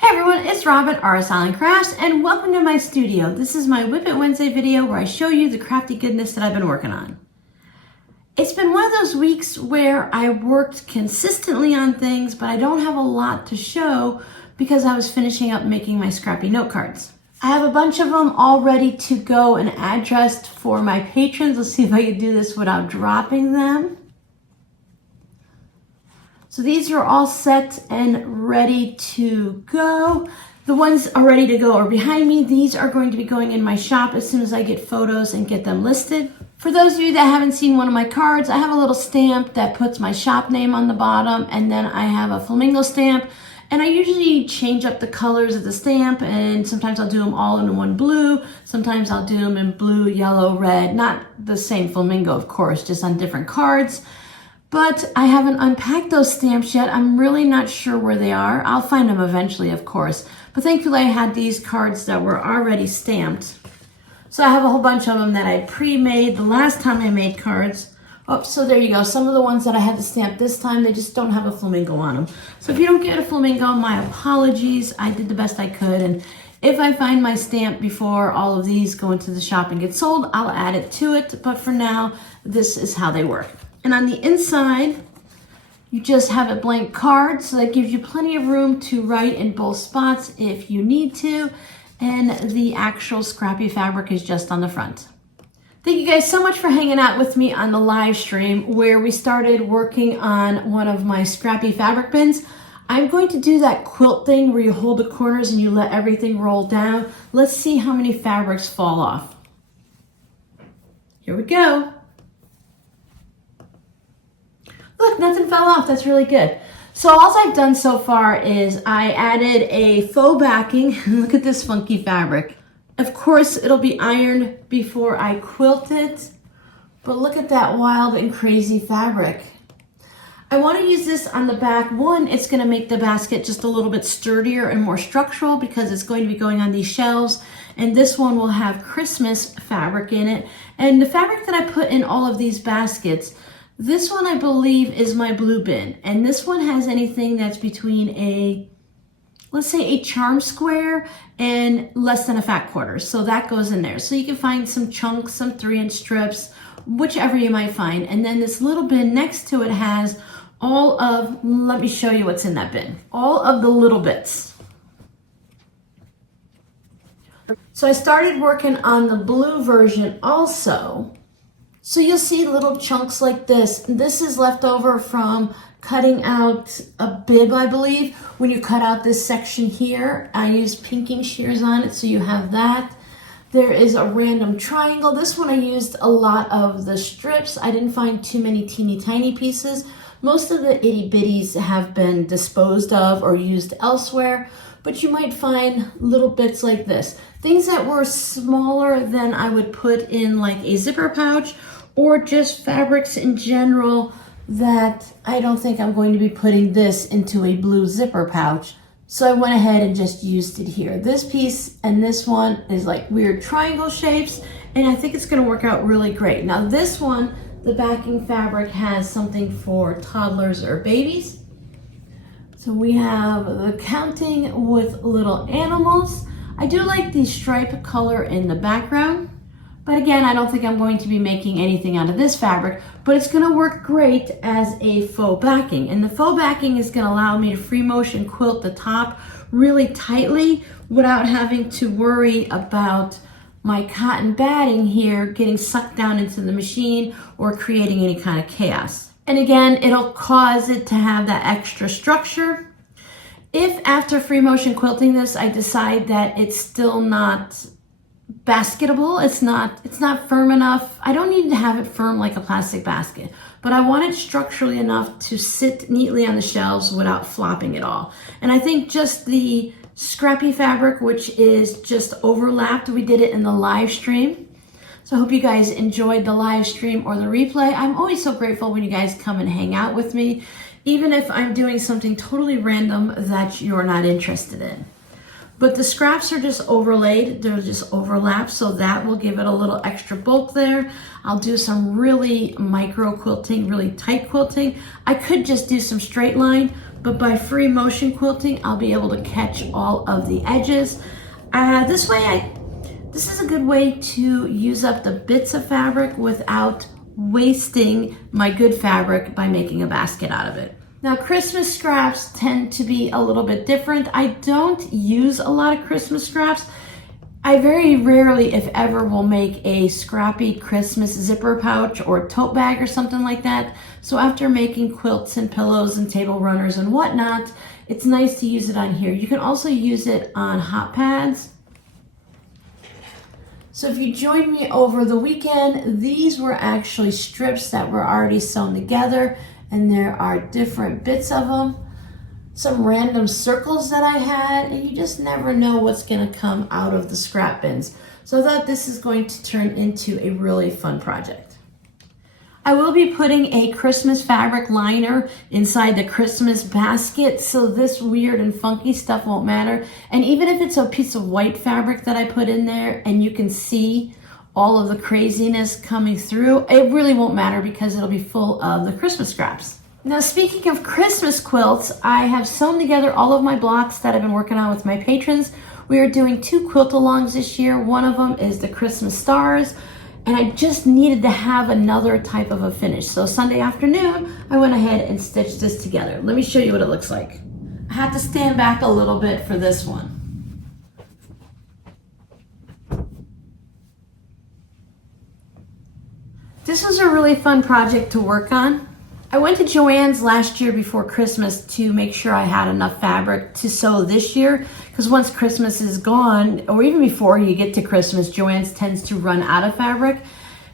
Hey everyone, it's Robin, Artist Island Crafts, and welcome to my studio. This is my WiP It Wednesday video where I show you the crafty goodness that I've been working on. It's been one of those weeks where I worked consistently on things, but I don't have a lot to show because I was finishing up making my scrappy note cards. I have a bunch of them all ready to go and addressed for my patrons. Let's see if I can do this without dropping them. So these are all set and ready to go. The ones are ready to go are behind me. These are going to be going in my shop as soon as I get photos and get them listed. For those of you that haven't seen one of my cards, I have a little stamp that puts my shop name on the bottom, and then I have a flamingo stamp. And I usually change up the colors of the stamp, and sometimes I'll do them all in one blue. Sometimes I'll do them in blue, yellow, red. Not the same flamingo, of course, just on different cards. But I haven't unpacked those stamps yet. I'm really not sure where they are. I'll find them eventually, of course. But thankfully I had these cards that were already stamped. So I have a whole bunch of them that I pre-made the last time I made cards. Oh, so there you go. Some of the ones that I had to stamp this time, they just don't have a flamingo on them. So if you don't get a flamingo, my apologies. I did the best I could. And if I find my stamp before all of these go into the shop and get sold, I'll add it to it. But for now, this is how they work. And on the inside, you just have a blank card, so that gives you plenty of room to write in both spots if you need to. And the actual scrappy fabric is just on the front. Thank you guys so much for hanging out with me on the live stream where we started working on one of my scrappy fabric bins. I'm going to do that quilt thing where you hold the corners and you let everything roll down. Let's see how many fabrics fall off. Here we go. Look, nothing fell off. That's really good. So all I've done so far is I added a faux backing. Look at this funky fabric. Of course, it'll be ironed before I quilt it, but look at that wild and crazy fabric. I want to use this on the back. One, it's going to make the basket just a little bit sturdier and more structural because it's going to be going on these shelves. And this one will have Christmas fabric in it. And the fabric that I put in all of these baskets, this one I believe is my blue bin, and this one has anything that's between a, let's say a charm square and less than a fat quarter. So that goes in there. So you can find some chunks, some 3-inch strips, whichever you might find. And then this little bin next to it has all of, let me show you what's in that bin, all of the little bits. So I started working on the blue version also. So you'll see little chunks like this. This is left over from cutting out a bib, I believe. When you cut out this section here, I used pinking shears on it, so you have that. There is a random triangle. This one I used a lot of the strips. I didn't find too many teeny tiny pieces. Most of the itty bitties have been disposed of or used elsewhere, but you might find little bits like this. Things that were smaller than I would put in like a zipper pouch, or just fabrics in general that I don't think I'm going to be putting this into a blue zipper pouch. So I went ahead and just used it here. This piece and this one is like weird triangle shapes, and I think it's going to work out really great. Now this one, the backing fabric has something for toddlers or babies. So we have the counting with little animals. I do like the stripe color in the background. But again, I don't think I'm going to be making anything out of this fabric, but it's going to work great as a faux backing. And the faux backing is going to allow me to free motion quilt the top really tightly without having to worry about my cotton batting here getting sucked down into the machine or creating any kind of chaos. And again, it'll cause it to have that extra structure. If after free motion quilting this, I decide that it's still not basketable, it's not firm enough. I don't need to have it firm like a plastic basket, but I want it structurally enough to sit neatly on the shelves without flopping at all. And I think just the scrappy fabric, which is just overlapped, we did it in the live stream. So I hope you guys enjoyed the live stream or the replay. I'm always so grateful when you guys come and hang out with me, even if I'm doing something totally random that you're not interested in. But the scraps are just overlaid, they're just overlapped, so that will give it a little extra bulk there. I'll do some really micro quilting, really tight quilting. I could just do some straight line, but by free motion quilting, I'll be able to catch all of the edges. This is a good way to use up the bits of fabric without wasting my good fabric by making a basket out of it. Now, Christmas scraps tend to be a little bit different. I don't use a lot of Christmas scraps. I very rarely, if ever, will make a scrappy Christmas zipper pouch or tote bag or something like that. So after making quilts and pillows and table runners and whatnot, it's nice to use it on here. You can also use it on hot pads. So if you joined me over the weekend, these were actually strips that were already sewn together, and there are different bits of them. Some random circles that I had, and you just never know what's gonna come out of the scrap bins. So I thought this is going to turn into a really fun project. I will be putting a Christmas fabric liner inside the Christmas basket, so this weird and funky stuff won't matter. And even if it's a piece of white fabric that I put in there and you can see all of the craziness coming through, it really won't matter because it'll be full of the Christmas scraps. Now, speaking of Christmas quilts, I have sewn together all of my blocks that I've been working on with my patrons. We are doing 2 quilt-alongs this year. One of them is the Christmas stars, and I just needed to have another type of a finish. So Sunday afternoon, I went ahead and stitched this together. Let me show you what it looks like. I had to stand back a little bit for this one. This was a really fun project to work on. I went to Joann's last year before Christmas to make sure I had enough fabric to sew this year, because once Christmas is gone, or even before you get to Christmas, Joann's tends to run out of fabric.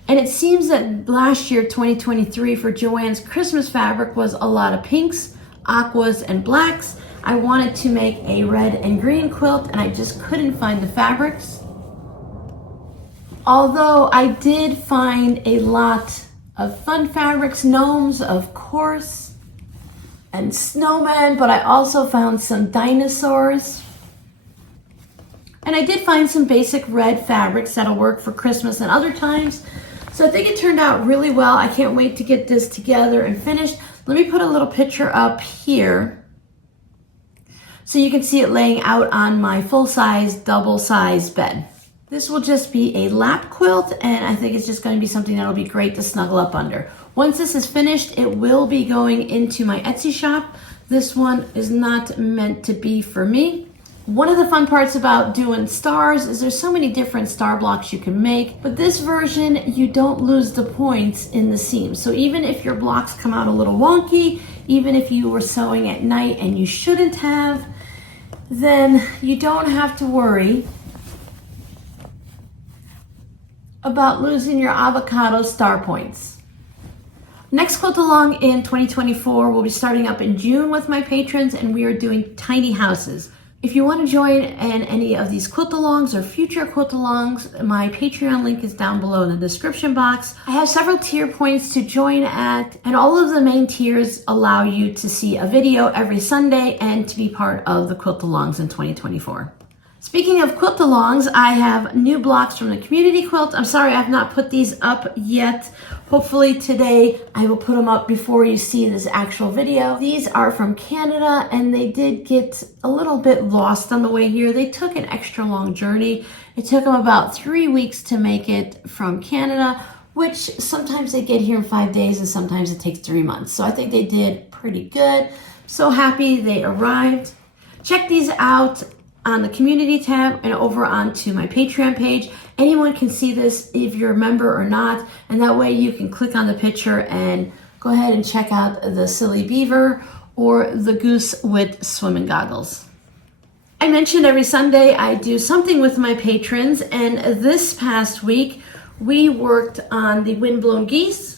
And it seems that last year, 2023, for Joann's Christmas fabric was a lot of pinks, aquas, and blacks. I wanted to make a red and green quilt, and I just couldn't find the fabrics. Although I did find a lot of fun fabrics, gnomes, of course, and snowmen, but I also found some dinosaurs. And I did find some basic red fabrics that'll work for Christmas and other times. So I think it turned out really well. I can't wait to get this together and finished. Let me put a little picture up here so you can see it laying out on my full-size, double-size bed. This will just be a lap quilt, and I think it's just going to be something that'll be great to snuggle up under. Once this is finished, it will be going into my Etsy shop. This one is not meant to be for me. One of the fun parts about doing stars is there's so many different star blocks you can make, but this version, you don't lose the points in the seams. So even if your blocks come out a little wonky, even if you were sewing at night and you shouldn't have, then you don't have to worry about losing your avocado star points. Next quilt along in 2024, we'll be starting up in June with my patrons, and we are doing tiny houses. If you want to join in any of these quilt alongs or future quilt alongs, my Patreon link is down below in the description box. I have several tier points to join at, and all of the main tiers allow you to see a video every Sunday and to be part of the quilt alongs in 2024. Speaking of quilt-alongs, I have new blocks from the community quilt. I'm sorry I have not put these up yet. Hopefully today I will put them up before you see this actual video. These are from Canada, and they did get a little bit lost on the way here. They took an extra long journey. It took them about 3 weeks to make it from Canada, which sometimes they get here in 5 days and sometimes it takes 3 months. So I think they did pretty good. So happy they arrived. Check these out on the community tab and over onto my Patreon page. Anyone can see this if you're a member or not, and that way you can click on the picture and go ahead and check out the silly beaver or the goose with swimming goggles. I mentioned every Sunday I do something with my patrons, and this past week we worked on the windblown geese.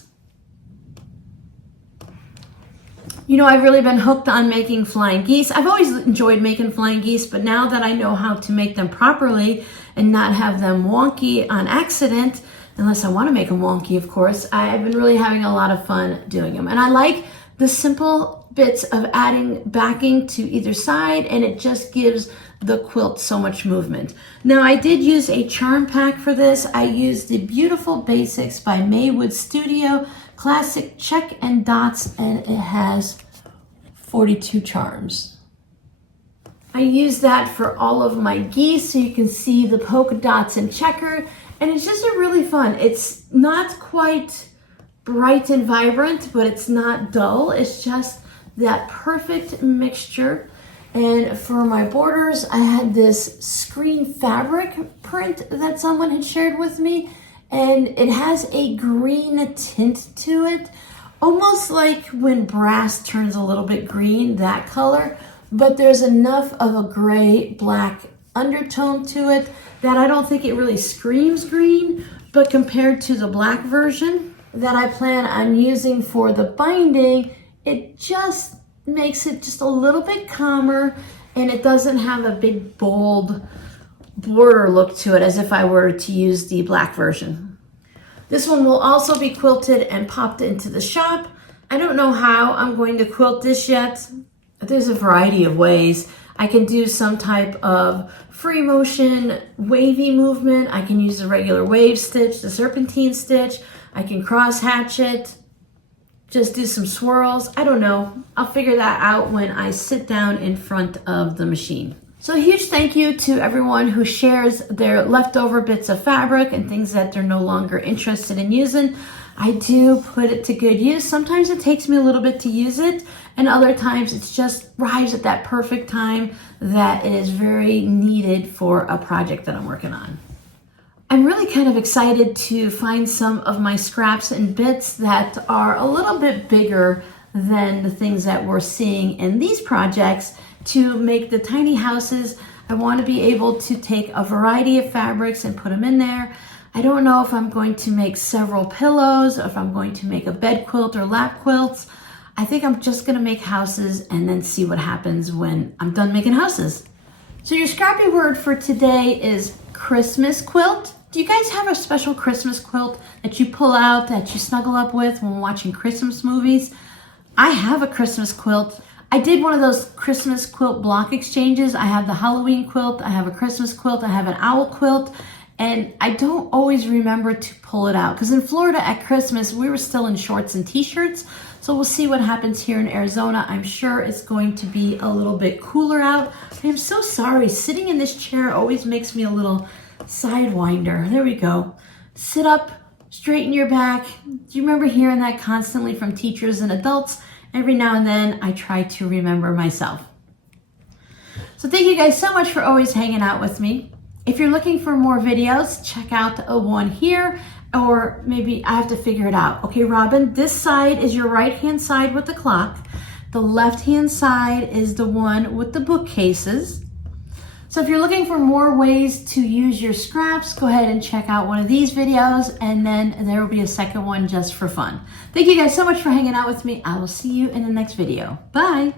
You know, I've really been hooked on making flying geese. I've always enjoyed making flying geese, but now that I know how to make them properly and not have them wonky on accident, unless I want to make them wonky, of course, I've been really having a lot of fun doing them. And I like the simple bits of adding backing to either side, and it just gives the quilt so much movement. Now, I did use a charm pack for this. I used the Beautiful Basics by Maywood Studio Classic Check and Dots, and it has 42 charms. I use that for all of my geese so you can see the polka dots and checker, and it's just a really fun. It's not quite bright and vibrant, but it's not dull. It's just that perfect mixture. And for my borders, I had this screen fabric print that someone had shared with me, and it has a green tint to it, almost like when brass turns a little bit green, that color, but there's enough of a gray black undertone to it that I don't think it really screams green, but compared to the black version that I plan on using for the binding, it just makes it just a little bit calmer, and it doesn't have a big bold border look to it as if I were to use the black version. This one will also be quilted and popped into the shop. I don't know how I'm going to quilt this yet. There's a variety of ways. I can do some type of free motion wavy movement. I can use the regular wave stitch, the serpentine stitch. I can cross hatch it, just do some swirls. I don't know. I'll figure that out when I sit down in front of the machine. So a huge thank you to everyone who shares their leftover bits of fabric and things that they're no longer interested in using. I do put it to good use. Sometimes it takes me a little bit to use it, and other times it just arrives at that perfect time that it is very needed for a project that I'm working on. I'm really kind of excited to find some of my scraps and bits that are a little bit bigger than the things that we're seeing in these projects to make the tiny houses. I want to be able to take a variety of fabrics and put them in there. I don't know if I'm going to make several pillows, or if I'm going to make a bed quilt or lap quilts. I think I'm just going to make houses and then see what happens when I'm done making houses. So your scrappy word for today is Christmas quilt. Do you guys have a special Christmas quilt that you pull out, that you snuggle up with when watching Christmas movies? I have a Christmas quilt. I did one of those Christmas quilt block exchanges. I have the Halloween quilt, I have a Christmas quilt, I have an owl quilt, and I don't always remember to pull it out because in Florida at Christmas, we were still in shorts and t-shirts. So we'll see what happens here in Arizona. I'm sure it's going to be a little bit cooler out. I'm so sorry. Sitting in this chair always makes me a little sidewinder. There we go. Sit up, straighten your back. Do you remember hearing that constantly from teachers and adults? Every now and then I try to remember myself. So thank you guys so much for always hanging out with me. If you're looking for more videos, check out a one here, or maybe I have to figure it out. Okay, Robin, this side is your right-hand side with the clock. The left-hand side is the one with the bookcases. So if you're looking for more ways to use your scraps, go ahead and check out one of these videos, and then there will be a second one just for fun. Thank you guys so much for hanging out with me. I will see you in the next video. Bye.